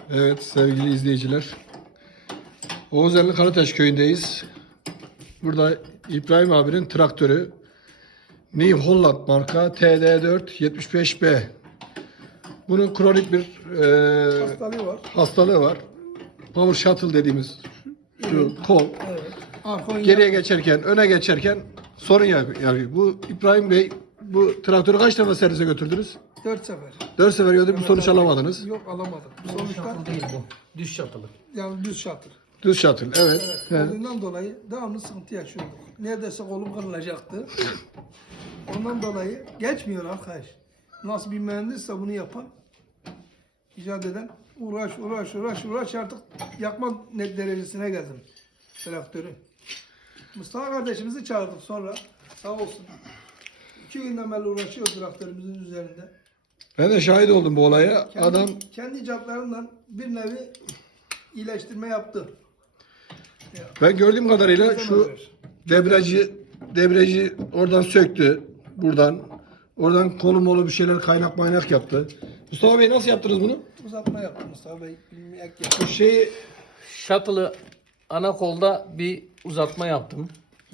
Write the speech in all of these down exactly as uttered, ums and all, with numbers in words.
Evet sevgili izleyiciler. Oğuzerli Karataş köyündeyiz. Burada İbrahim abinin traktörü New Holland marka T D dört yetmiş beş B. Bunun kronik bir e, Hastalığı var. hastalığı var. Power shuttle dediğimiz şu kol. Evet. Arka Geriye geçerken, öne geçerken sorun yapıyor. Bu İbrahim Bey bu traktörü kaç defa servise götürdünüz? dört sefer. Dört sefer götürdük, bir Evet, sonuç abi. alamadınız. Yok alamadım. Sonuçta değil bu. Düz şatılı. yani düz şatır. Düz shuttle, evet. Evet. Evet. Ondan dolayı devamlı sıkıntı yaşıyorduk. Neredeyse kolum kırılacaktı. Ondan dolayı geçmiyor arkadaş. Nasıl bir mühendisse bunu yapan, icat eden uğraş uğraş uğraş uğraş artık yakma net derecesine geldim traktörü. Mustafa kardeşimizi çağırdık sonra sağ olsun. İki günden beri uğraşıyor traktörümüzün üzerinde. Ben de şahit oldum bu olaya. Kendi, Adam kendi icatlarından bir nevi iyileştirme yaptı. ben gördüğüm kadarıyla şu debriyajı debriyajı oradan söktü. Buradan. Oradan kolu molu bir şeyler kaynak maynak yaptı. Mustafa Bey nasıl yaptınız bunu? Uzatma yaptı Mustafa Bey. Bilmeyek yaptı. Bu şeyi Shuttle'ı ana kolda bir uzatma yaptım.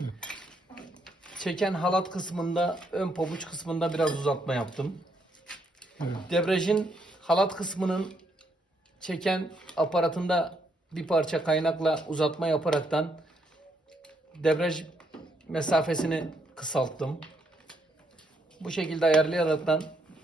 Çeken halat kısmında, ön pabuç kısmında biraz uzatma yaptım. Debriyajın halat kısmının çeken aparatında bir parça kaynakla uzatma yaparaktan debriyaj mesafesini kısalttım. Bu şekilde ayarlayaraktan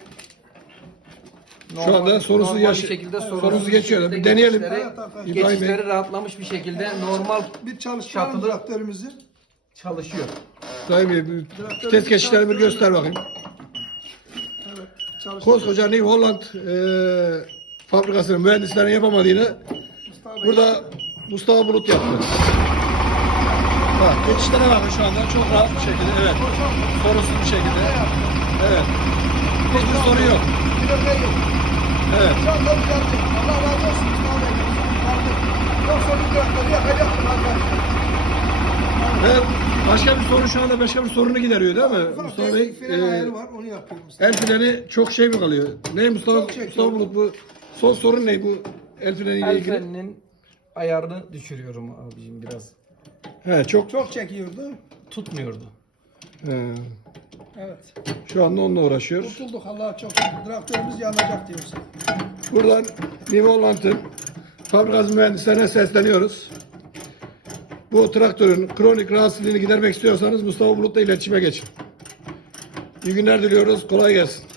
şu anda sorunsuz normal yaş bir şekilde sorunsuz geçiyor. şekilde Bir deneyelim. geçişleri- Evet, evet. İbrahim Bey. Geçişleri rahatlamış bir şekilde normal Bir çalıştıralım Şatılı- traktörümüzü. çalışıyor. İbrahim Bey bir vites geçişlerini bir göster bakayım. Evet. Çalıştır. Koskoca New Holland eee fabrikasının mühendislerin yapamadığını Mustafa Bey. burada Mustafa Bulut yaptı. Bak geçişlere bakın şu anda çok rahat bir şekilde. Evet. Sorunsuz bir şekilde. Evet. Hiçbir soru yok. Kilometre yok. Evet. Şu anda düzeltti. Allah razı olsun Mustafa Bey. Yardım. Yoksa bu traktörü yakacaktım arkadaşlar. Ve başka bir sorun şu anda başka bir sorunu gideriyor değil mi Mustafa Bey? Fren Ee, ayarı var onu yapıyor Mustafa. el freni çok şey mi kalıyor? Ne Mustafa, Çok çekiyor. Mustafa Bulut bu? Son sorun ne bu el freniyle El ilgili? freninin ayarını düşürüyorum abicim biraz. He çok. Çok çekiyordu. Tutmuyordu. He. Evet. Şu anda onunla uğraşıyor. Kurtulduk Allah'a çok şükür. Traktörümüz yanacak diyoruz. Buradan New Holland'ın fabrikası mühendislerine sesleniyoruz. Bu traktörün kronik rahatsızlığını gidermek istiyorsanız Mustafa Bulut'la iletişime geçin. İyi günler diliyoruz. Kolay gelsin.